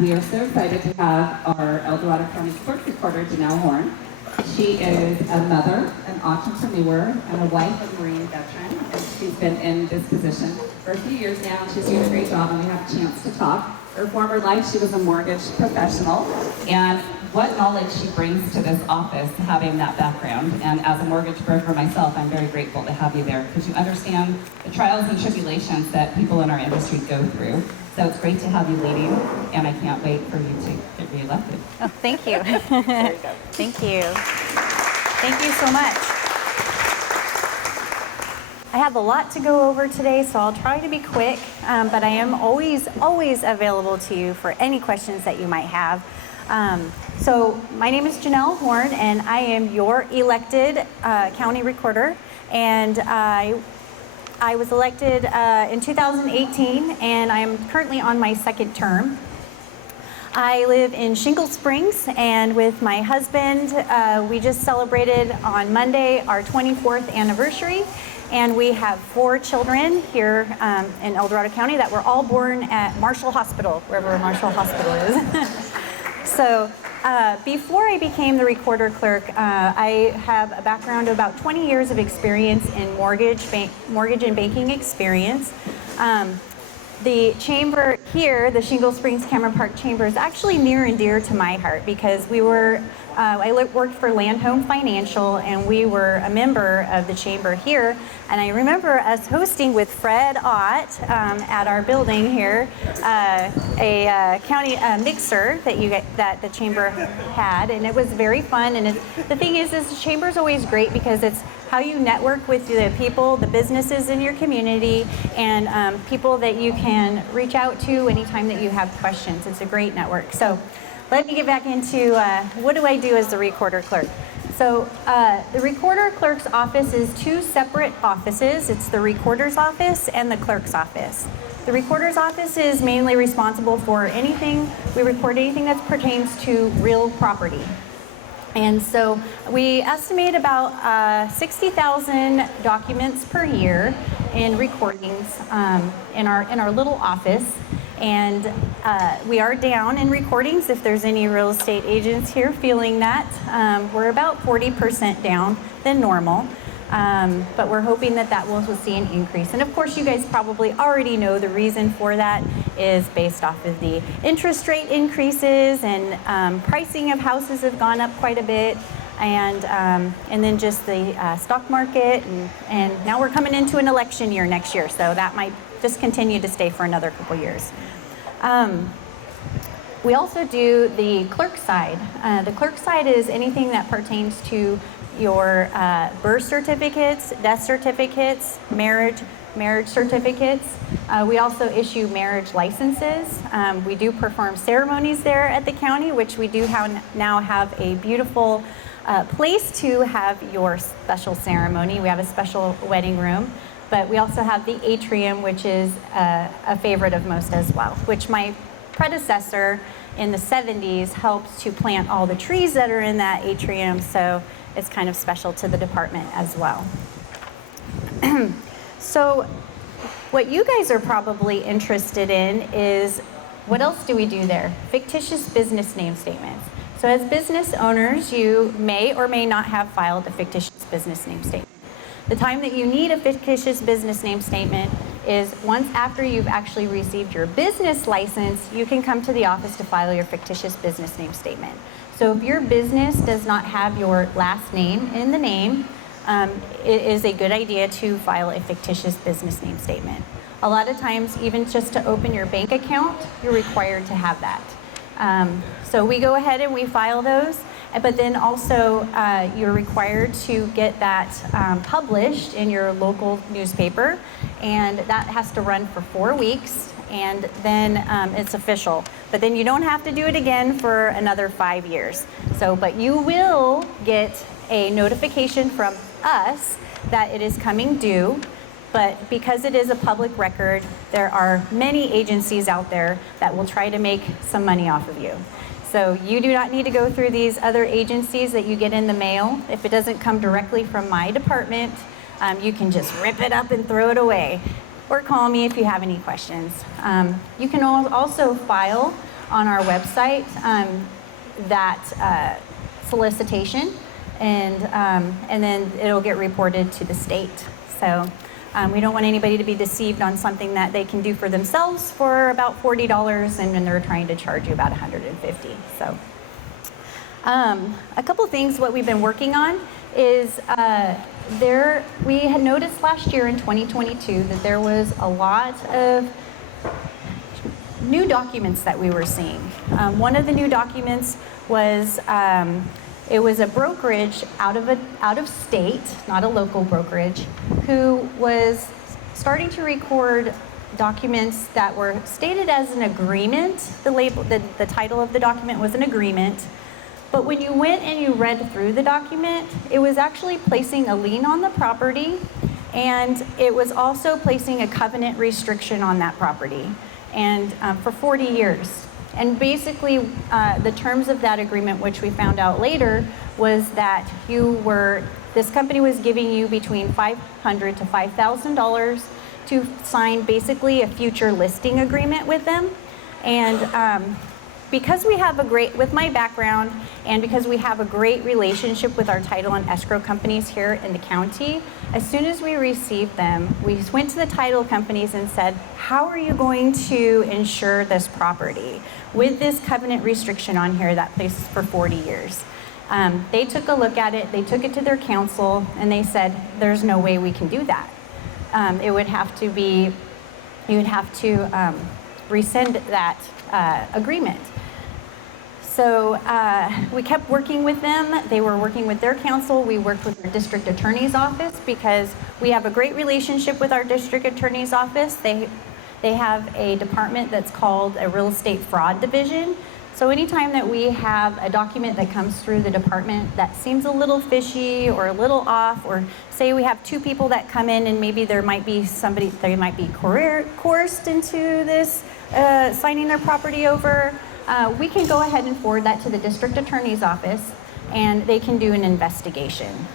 We are so excited to have our Dorado County Recorder-Clerk, Janelle Horne. She is a mother, an entrepreneur, and a wife of a Marine veteran. And she's been in this position for a few years now, and she's doing a great job, and we have a chance to talk. Her former life, she was a mortgage professional, and what knowledge she brings to this office, having that background. And as a mortgage broker myself, I'm very grateful to have you there, because you understand the trials and tribulations that people in our industry go through. So it's great to have you leading, and I can't wait for you to get reelected. Oh, thank you. There you go. Thank you. Thank you so much. I have a lot to go over today, so I'll try to be quick, but I am always available to you for any questions that you might have. So my name is Janelle Horne, and I am your elected county recorder, and I was elected in 2018, and I am currently on my second term. I live in Shingle Springs, and with my husband, we just celebrated on Monday our 24th anniversary, and we have 4 children here in El Dorado County that were all born at Marshall Hospital, wherever Marshall Hospital is. So before I became the recorder clerk, I have a background of about 20 years of experience in mortgage and banking experience. The chamber here, the Shingle Springs Cameron Park Chamber, is actually near and dear to my heart, because we were, I worked for Land Home Financial, and we were a member of the chamber here. And I remember us hosting with Fred Ott at our building here, a county mixer that the chamber had, and it was very fun. And the thing is the chamber is always great because it's how you network with the people, the businesses in your community, and people that you can reach out to anytime that you have questions. It's a great network. So let me get back into what do I do as the recorder clerk. So the recorder clerk's office is 2 separate offices. It's the recorder's office and the clerk's office. The recorder's office is mainly responsible for anything, we record anything that pertains to real property. And so we estimate about 60,000 documents per year in recordings in our little office. And we are down in recordings. If there's any real estate agents here feeling that, we're about 40% down than normal. But we're hoping that will see an increase. And of course, you guys probably already know the reason for that is based off of the interest rate increases, and pricing of houses have gone up quite a bit, and then just the stock market, and now we're coming into an election year next year, so that might just continue to stay for another couple years. We also do the clerk side. The clerk side is anything that pertains to your birth certificates, death certificates, marriage certificates. We also issue marriage licenses. We do perform ceremonies there at the county, which we do now have a beautiful place to have your special ceremony. We have a special wedding room, but we also have the atrium, which is a favorite of most as well, which my predecessor in the 70s helped to plant all the trees that are in that atrium, so it's kind of special to the department as well. So what you guys are probably interested in is, what else do we do there? Fictitious business name statements. So as business owners, you may or may not have filed a fictitious business name statement. The time that you need a fictitious business name statement is once after you've actually received your business license, you can come to the office to file your fictitious business name statement. So if your business does not have your last name in the name, it is a good idea to file a fictitious business name statement. A lot of times, even just to open your bank account, you're required to have that. So we go ahead and we file those, but then also you're required to get that published in your local newspaper, and that has to run for 4 weeks, and then it's official. But then you don't have to do it again for another 5 years. So, but you will get a notification from us that it is coming due. But because it is a public record, there are many agencies out there that will try to make some money off of you. So you do not need to go through these other agencies that you get in the mail. If it doesn't come directly from my department, you can just rip it up and throw it away. Or call me if you have any questions. You can also file on our website that solicitation, and then it'll get reported to the state. So we don't want anybody to be deceived on something that they can do for themselves for about $40, and then they're trying to charge you about $150. So a couple things what we've been working on is we had noticed last year in 2022 that there was a lot of new documents that we were seeing. One of the new documents was it was a brokerage out of state, not a local brokerage, who was starting to record documents that were stated as an agreement. The title of the document was an agreement, but when you went and you read through the document, it was actually placing a lien on the property, and it was also placing a covenant restriction on that property, and for 40 years. And basically, the terms of that agreement, which we found out later, was that this company was giving you between $500 to $5,000 to sign basically a future listing agreement with them. And because we have with my background, and because we have a great relationship with our title and escrow companies here in the county, as soon as we received them, we went to the title companies and said, how are you going to insure this property with this covenant restriction on here that places for 40 years? They took a look at it, they took it to their counsel, and they said, there's no way we can do that. You would have to rescind that agreement. So we kept working with them. They were working with their counsel. We worked with our district attorney's office because we have a great relationship with our district attorney's office. They have a department that's called a real estate fraud division. So anytime that we have a document that comes through the department that seems a little fishy or a little off, or say we have two people that come in and maybe there might be somebody, they might be coerced into this, signing their property over, we can go ahead and forward that to the district attorney's office, and they can do an investigation.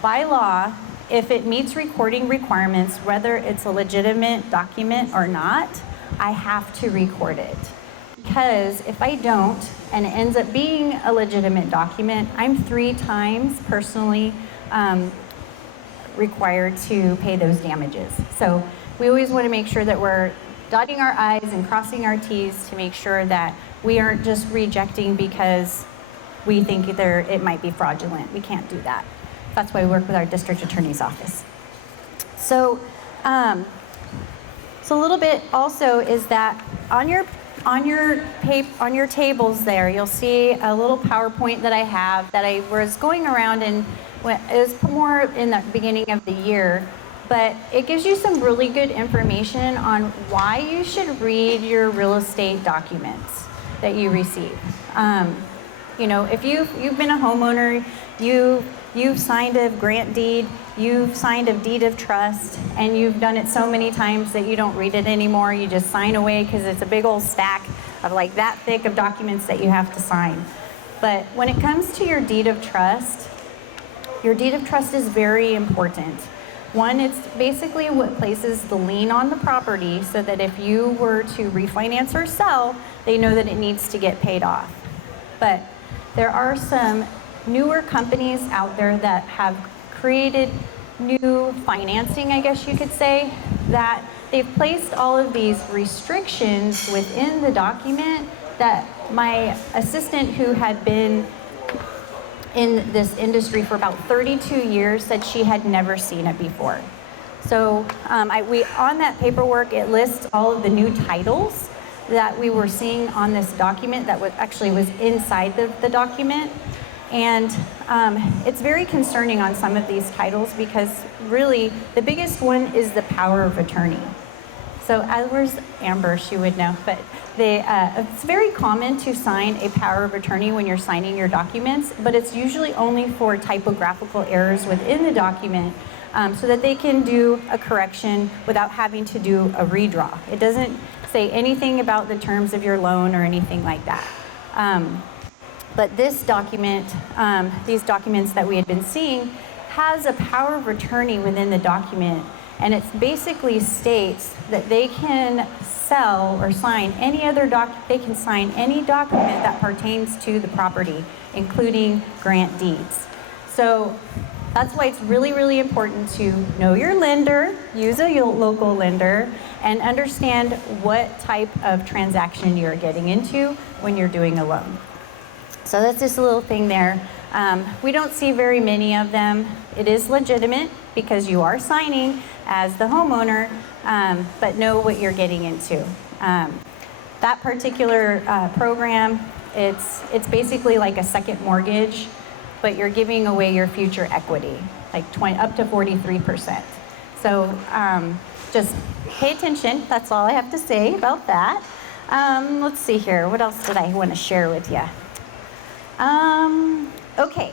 By law, if it meets recording requirements, whether it's a legitimate document or not, I have to record it. Because if I don't, and it ends up being a legitimate document, I'm 3 times personally required to pay those damages. So we always want to make sure that we're dotting our I's and crossing our T's to make sure that we aren't just rejecting because we think it might be fraudulent. We can't do that. That's why we work with our district attorney's office. So, so a little bit also is that on your tables there, you'll see a little PowerPoint that I have that I was going around, and it was more in the beginning of the year, but it gives you some really good information on why you should read your real estate documents that you receive. You know, if you've been a homeowner, you've signed a grant deed, you've signed a deed of trust, and you've done it so many times that you don't read it anymore. You just sign away because it's a big old stack of like that thick of documents that you have to sign. But when it comes to your deed of trust is very important. One, it's basically what places the lien on the property so that if you were to refinance or sell, they know that it needs to get paid off. But there are some newer companies out there that have created new financing, I guess you could say, that they've placed all of these restrictions within the document that my assistant, who had been in this industry for about 32 years, said she had never seen it before. So on that paperwork, it lists all of the new titles that we were seeing on this document that was inside the document. And it's very concerning on some of these titles because really the biggest one is the power of attorney. So where's Amber? She would know, but it's very common to sign a power of attorney when you're signing your documents, but it's usually only for typographical errors within the document so that they can do a correction without having to do a redraw. It doesn't say anything about the terms of your loan or anything like that. But this document, these documents that we had been seeing, has a power of attorney within the document. And it basically states that they can sell or sign any other they can sign any document that pertains to the property, including grant deeds. So that's why it's really, really important to know your lender, use a local lender, and understand what type of transaction you're getting into when you're doing a loan. So that's just a little thing there. We don't see very many of them. It is legitimate because you are signing as the homeowner, but know what you're getting into. That particular program, it's basically like a second mortgage, but you're giving away your future equity, like up to 43%. So just pay attention. That's all I have to say about that. Let's see here. What else did I want to share with you? Okay.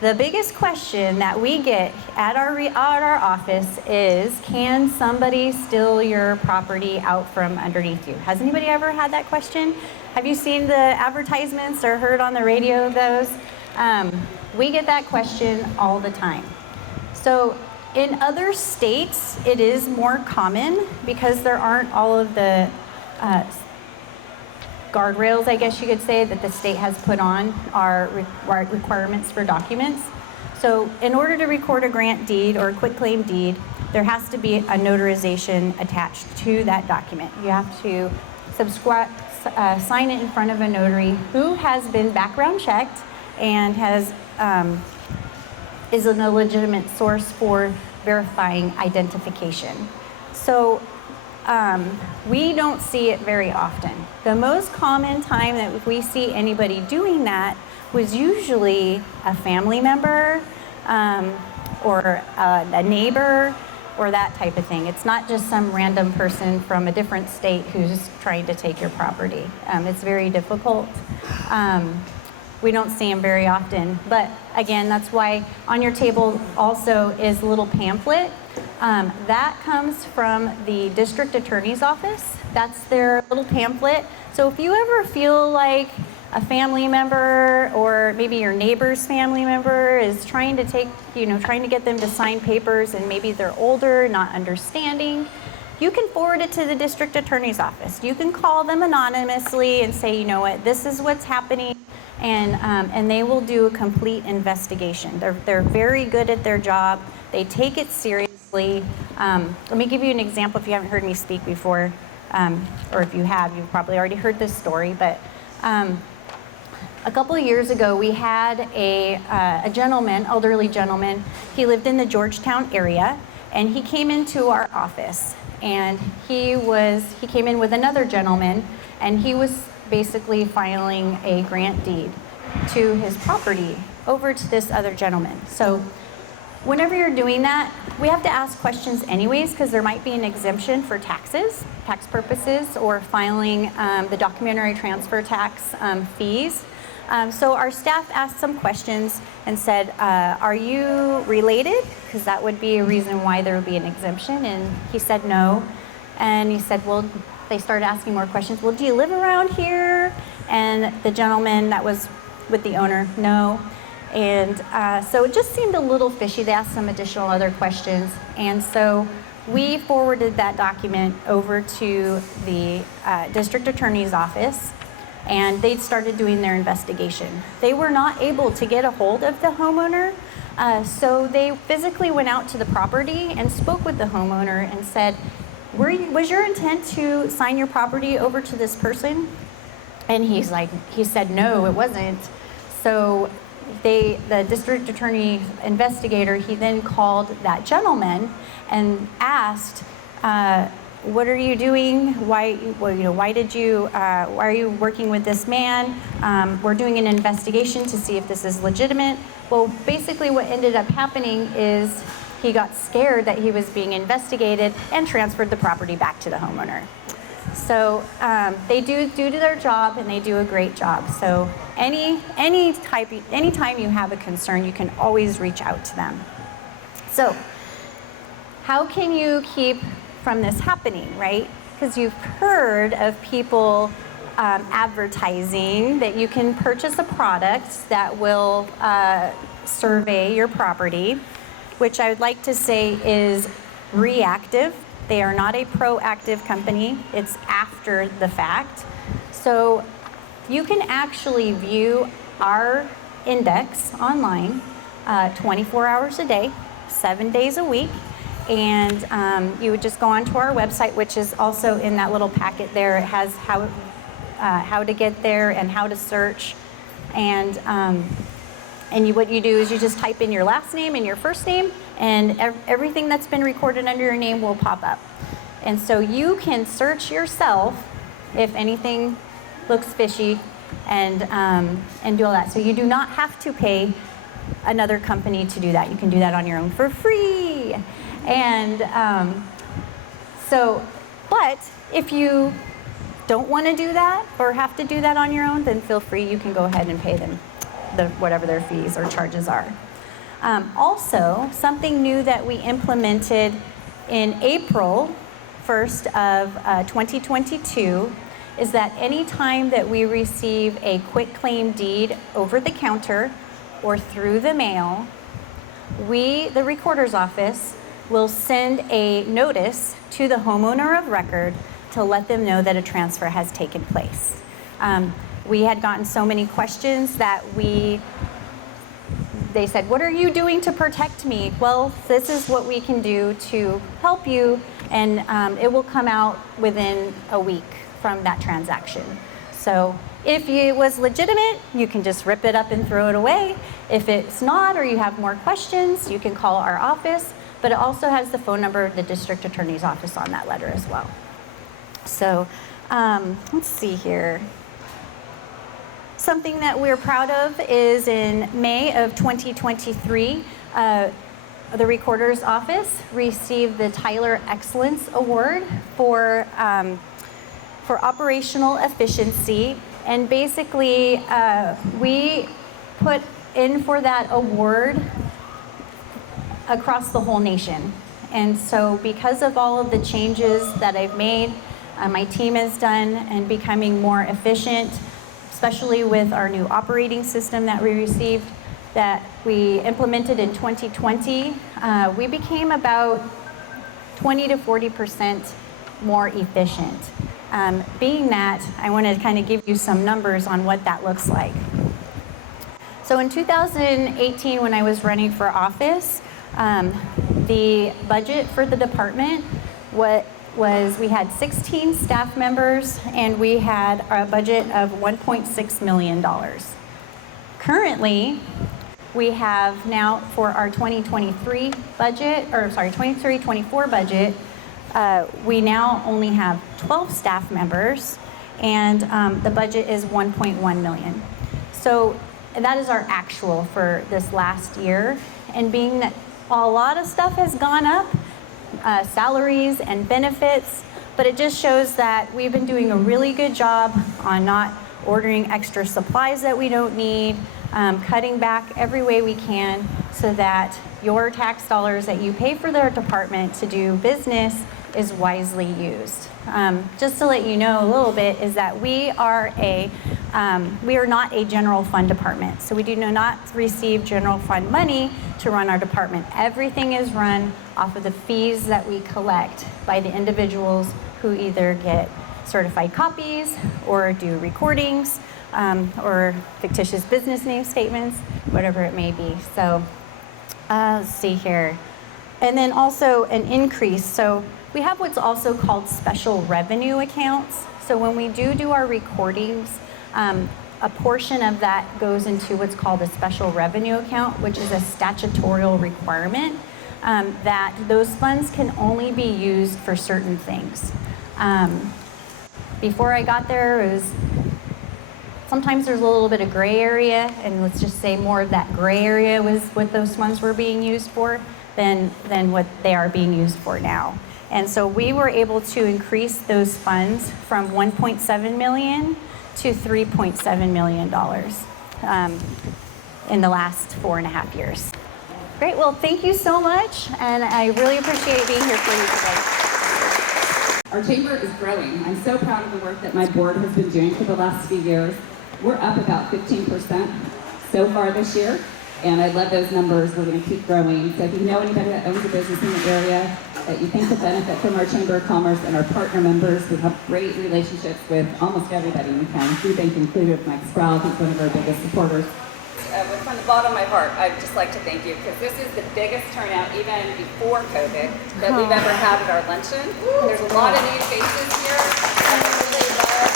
The biggest question that we get at our office is, can somebody steal your property out from underneath you? Has anybody ever had that question? Have you seen the advertisements or heard on the radio of those? We get that question all the time. So in other states, it is more common because there aren't all of the guardrails, I guess you could say, that the state has put on our requirements for documents. So in order to record a grant deed or a quitclaim deed, there has to be a notarization attached to that document. You have to sign it in front of a notary who has been background checked and is a legitimate source for verifying identification. So we don't see it very often. The most common time that we see anybody doing that was usually a family member or a neighbor or that type of thing. It's not just some random person from a different state who's trying to take your property. It's very difficult. We don't see them very often. But again, that's why on your table also is a little pamphlet. That comes from the district attorney's office. That's their little pamphlet. So if you ever feel like a family member or maybe your neighbor's family member is trying to trying to get them to sign papers and maybe they're older, not understanding, you can forward it to the district attorney's office. You can call them anonymously and say, you know what, this is what's happening, and they will do a complete investigation. They're very good at their job. They take it seriously. Let me give you an example if you haven't heard me speak before, or if you have, you've probably already heard this story, but a couple of years ago, we had a gentleman, elderly gentleman. He lived in the Georgetown area, and he came into our office. And he came in with another gentleman, and he was basically filing a grant deed to his property over to this other gentleman. So whenever you're doing that, we have to ask questions anyways, because there might be an exemption for tax purposes, or filing the documentary transfer tax fees. So our staff asked some questions and said, are you related? Because that would be a reason why there would be an exemption. And he said no. And he said, well, they started asking more questions. Well, do you live around here? And the gentleman that was with the owner, no. And so it just seemed a little fishy. They asked some additional other questions. And so we forwarded that document over to the district attorney's office, and they'd started doing their investigation. They were not able to get a hold of the homeowner, so they physically went out to the property and spoke with the homeowner and said, was your intent to sign your property over to this person? And he said, no, it wasn't. So the district attorney investigator, he then called that gentleman and asked, what are you doing? Why are you working with this man? We're doing an investigation to see if this is legitimate. Well, basically what ended up happening is he got scared that he was being investigated and transferred the property back to the homeowner. So they do their job, and they do a great job. So anytime you have a concern, you can always reach out to them. So how can you keep from this happening, right? Because you've heard of people advertising that you can purchase a product that will survey your property, which I would like to say is reactive. They are not a proactive company. It's after the fact. So you can actually view our index online 24 hours a day, 7 days a week. And you would just go onto our website, which is also in that little packet there. It has how to get there and how to search. And what you do is you just type in your last name and your first name, and everything that's been recorded under your name will pop up. And so you can search yourself if anything looks fishy and do all that. So you do not have to pay another company to do that. You can do that on your own for free. And but if you don't want to do that or have to do that on your own, then feel free. You can go ahead and pay them whatever their fees or charges are. Also, something new that we implemented in April 1st of 2022 is that any time that we receive a quitclaim deed over the counter or through the mail, the recorder's office, will send a notice to the homeowner of record to let them know that a transfer has taken place. We had gotten so many questions that they said, what are you doing to protect me? Well, this is what we can do to help you, and it will come out within a week from that transaction. So if it was legitimate, you can just rip it up and throw it away. If it's not, or you have more questions, you can call our office, but it also has the phone number of the district attorney's office on that letter as well. So let's see here. Something that we're proud of is in May of 2023, the Recorder's Office received the Tyler Excellence Award for operational efficiency. And basically, we put in for that award across the whole nation. And so because of all of the changes that I've made, my team has done, and becoming more efficient, especially with our new operating system that we received, that we implemented in 2020, we became about 20 to 40% more efficient. Being that, I want to kind of give you some numbers on what that looks like. So in 2018, when I was running for office, the budget for the department we had 16 staff members, and we had a budget of $1.6 million. Currently, we have now for our 2023 budget, or sorry, 23-24 budget, we now only have 12 staff members, and the budget is $1.1 million. So that is our actual for this last year. And being that a lot of stuff has gone up, salaries and benefits, but it just shows that we've been doing a really good job on not ordering extra supplies that we don't need, cutting back every way we can so that your tax dollars that you pay for their department to do business is wisely used. Just to let you know a little bit is that we are not a general fund department. So we do not receive general fund money to run our department. Everything is run off of the fees that we collect by the individuals who either get certified copies or do recordings or fictitious business name statements, whatever it may be. So let's see here. And then also an increase. So we have what's also called special revenue accounts. So when we do our recordings, a portion of that goes into what's called a special revenue account, which is a statutorial requirement that those funds can only be used for certain things. Before I got there, it was sometimes there's a little bit of gray area, and let's just say more of that gray area was what those funds were being used for than what they are being used for now. And so we were able to increase those funds from $1.7 million to $3.7 million in the last 4.5 years. Great, well, thank you so much, and I really appreciate being here for you today. Our chamber is growing. I'm so proud of the work that my board has been doing for the last few years. We're up about 15% so far this year, and I love those numbers. We're going to keep growing. So if you know anybody that owns a business in the area, that you think will benefit from our Chamber of Commerce and our partner members. We have great relationships with almost everybody in town, food bank included, Mike Sproul, who's one of our biggest supporters. From the bottom of my heart, I'd just like to thank you, because this is the biggest turnout, even before COVID, that we've ever had at our luncheon. There's a lot of new faces here. I really love.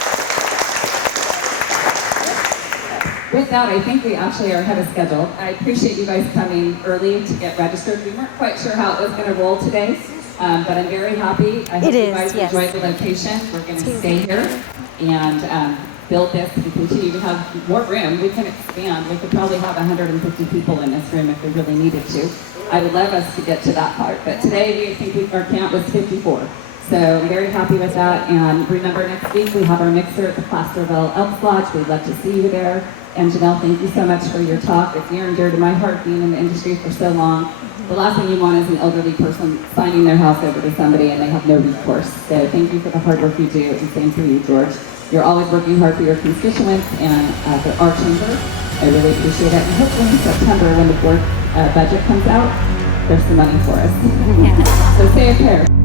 With that, I think we actually are ahead of schedule. I appreciate you guys coming early to get registered. We weren't quite sure how it was going to roll today, but I'm very happy. I hope you guys enjoyed the location. We're going to stay here and build this and continue to have more room. We can expand. We could probably have 150 people in this room if we really needed to. I would love us to get to that part, but today we think our count was 54. So I'm very happy with that. And remember, next week we have our mixer at the Placerville Elks Lodge. We'd love to see you there. And Janelle, thank you so much for your talk. It's near and dear to my heart, being in the industry for so long. The last thing you want is an elderly person signing their house over to somebody and they have no recourse. So thank you for the hard work you do, and same for you, George. You're always working hard for your constituents and for our chamber. I really appreciate it. And hopefully in September, when the board budget comes out, there's some money for us. So say a prayer.